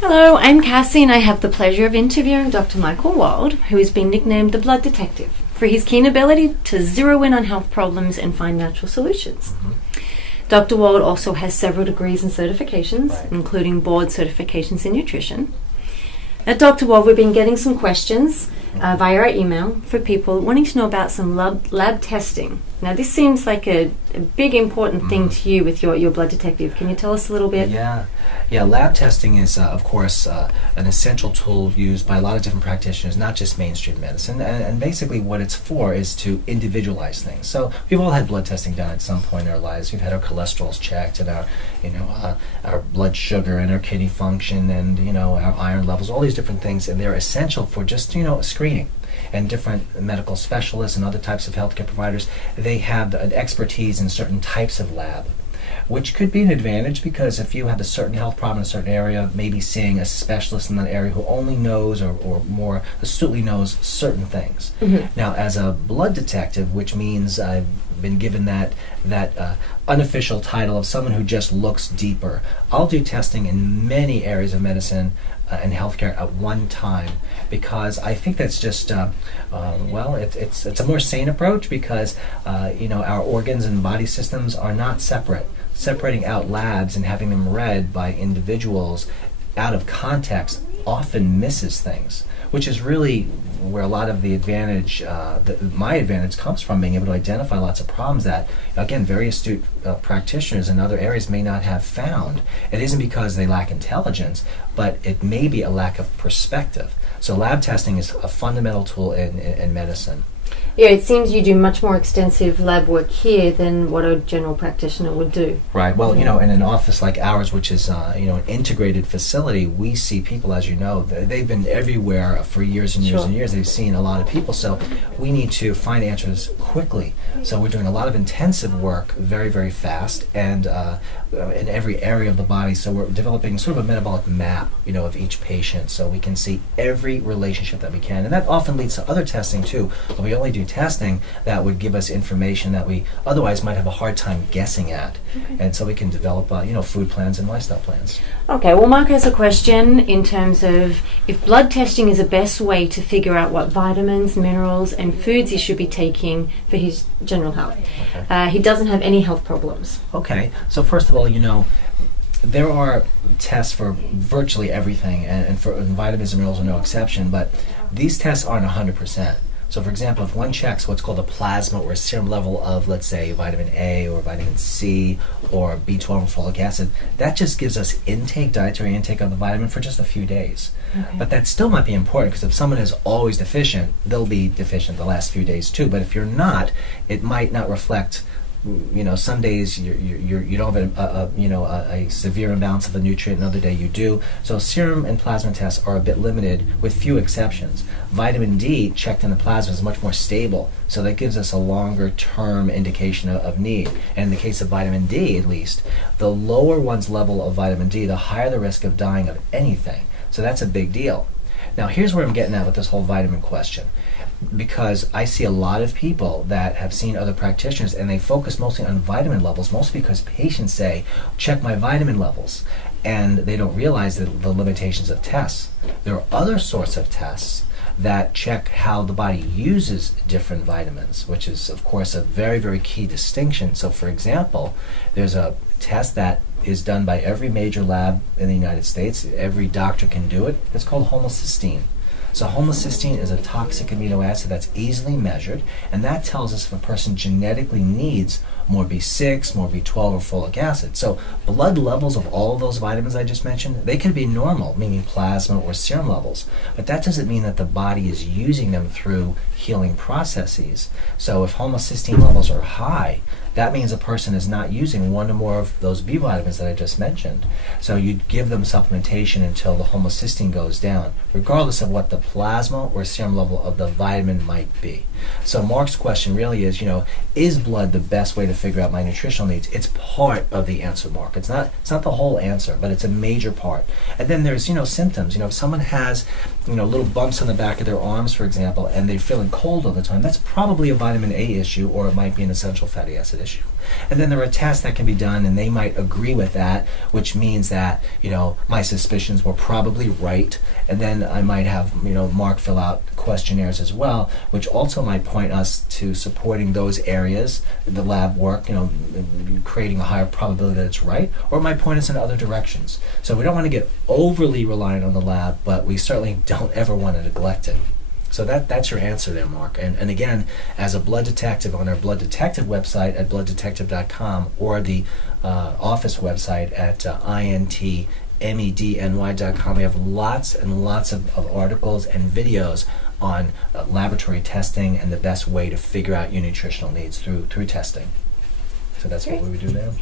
Hello, I'm Cassie and I have the pleasure of interviewing Dr. Michael Wald, who has been nicknamed the Blood Detective, for his keen ability to zero in on health problems and find natural solutions. Dr. Wald also has several degrees and certifications, including board certifications in nutrition. At Dr. Wald, we've been getting some questions via our email for people wanting to know about some lab testing. Now, this seems like a big, important thing to you with your blood detective. Can you tell us a little bit? Yeah, lab testing is, of course, an essential tool used by a lot of different practitioners, not just mainstream medicine. And basically what it's for is to individualize things. So we've all had blood testing done at some point in our lives. We've had our cholesterols checked and our blood sugar and our kidney function and, our iron levels, all these different things. And they're essential for just, screening. And different medical specialists and other types of healthcare providers, they have an expertise in certain types of lab, which could be an advantage because if you have a certain health problem in a certain area, maybe seeing a specialist in that area who only knows or more astutely knows certain things. Now, as a blood detective, which means I've been given that unofficial title of someone who just looks deeper, I'll do testing in many areas of medicine and healthcare at one time because I think that's just it's a more sane approach because our organs and body systems are not separate. Separating out labs and having them read by individuals out of context often misses things, which is really where a lot of the advantage, my advantage comes from, being able to identify lots of problems that, again, very astute practitioners in other areas may not have found. It isn't because they lack intelligence, but it may be a lack of perspective. So lab testing is a fundamental tool in medicine. Yeah, it seems you do much more extensive lab work here than what a general practitioner would do. Right. Well, in an office like ours, which is an integrated facility, we see people, as you know, they've been everywhere for years and years and years. They've seen a lot of people, so we need to find answers quickly. So we're doing a lot of intensive work very, very fast and in every area of the body. So we're developing sort of a metabolic map, of each patient, so we can see every relationship that we can. And that often leads to other testing too. But we only do testing that would give us information that we otherwise might have a hard time guessing at. And so we can develop food plans and lifestyle plans. Okay, well, Mark has a question in terms of if blood testing is the best way to figure out what vitamins, minerals and foods he should be taking for his general health. He doesn't have any health problems. Okay, so first of all, there are tests for virtually everything, and for vitamins and minerals are no exception, but these tests aren't 100%. So for example, if one checks what's called a plasma or a serum level of, let's say, vitamin A or vitamin C or B12 or folic acid, that just gives us dietary intake of the vitamin for just a few days. But that still might be important because if someone is always deficient, they'll be deficient the last few days too. But if you're not, it might not reflect. Some days you don't have a severe imbalance of a nutrient, another day you do. So serum and plasma tests are a bit limited with few exceptions. Vitamin D checked in the plasma is much more stable, so that gives us a longer term indication of need. And in the case of vitamin D, at least, the lower one's level of vitamin D, the higher the risk of dying of anything. So that's a big deal. Now here's where I'm getting at with this whole vitamin question. Because I see a lot of people that have seen other practitioners and they focus mostly on vitamin levels, mostly because patients say, check my vitamin levels, and they don't realize the limitations of tests. There are other sorts of tests that check how the body uses different vitamins, which is, of course, a very, very key distinction. So, for example, there's a test that is done by every major lab in the United States. Every doctor can do it. It's called homocysteine. So homocysteine is a toxic amino acid that's easily measured, and that tells us if a person genetically needs more B6, more B12, or folic acid. So blood levels of all of those vitamins I just mentioned, they could be normal, meaning plasma or serum levels, but that doesn't mean that the body is using them through healing processes. So if homocysteine levels are high, that means a person is not using one or more of those B vitamins that I just mentioned. So you'd give them supplementation until the homocysteine goes down, regardless of what the plasma or serum level of the vitamin might be. So Mark's question really is, is blood the best way to figure out my nutritional needs? It's part of the answer, Mark. It's not the whole answer, but it's a major part. And then there's, symptoms. If someone has, little bumps on the back of their arms, for example, and they're feeling cold all the time, that's probably a vitamin A issue, or it might be an essential fatty acid issue. And then there are tests that can be done, and they might agree with that, which means that, my suspicions were probably right. And then I might have, Mark fill out questionnaires as well, which also might point us to supporting those areas, the lab work, creating a higher probability that it's right, or it might point us in other directions. So we don't want to get overly reliant on the lab, but we certainly don't ever want to neglect it. So that's your answer there, Mark. And again, as a blood detective, on our blood detective website at blooddetective.com, or the office website at intmedny.com, we have lots and lots of articles and videos on laboratory testing and the best way to figure out your nutritional needs through testing. So that's what we would do there.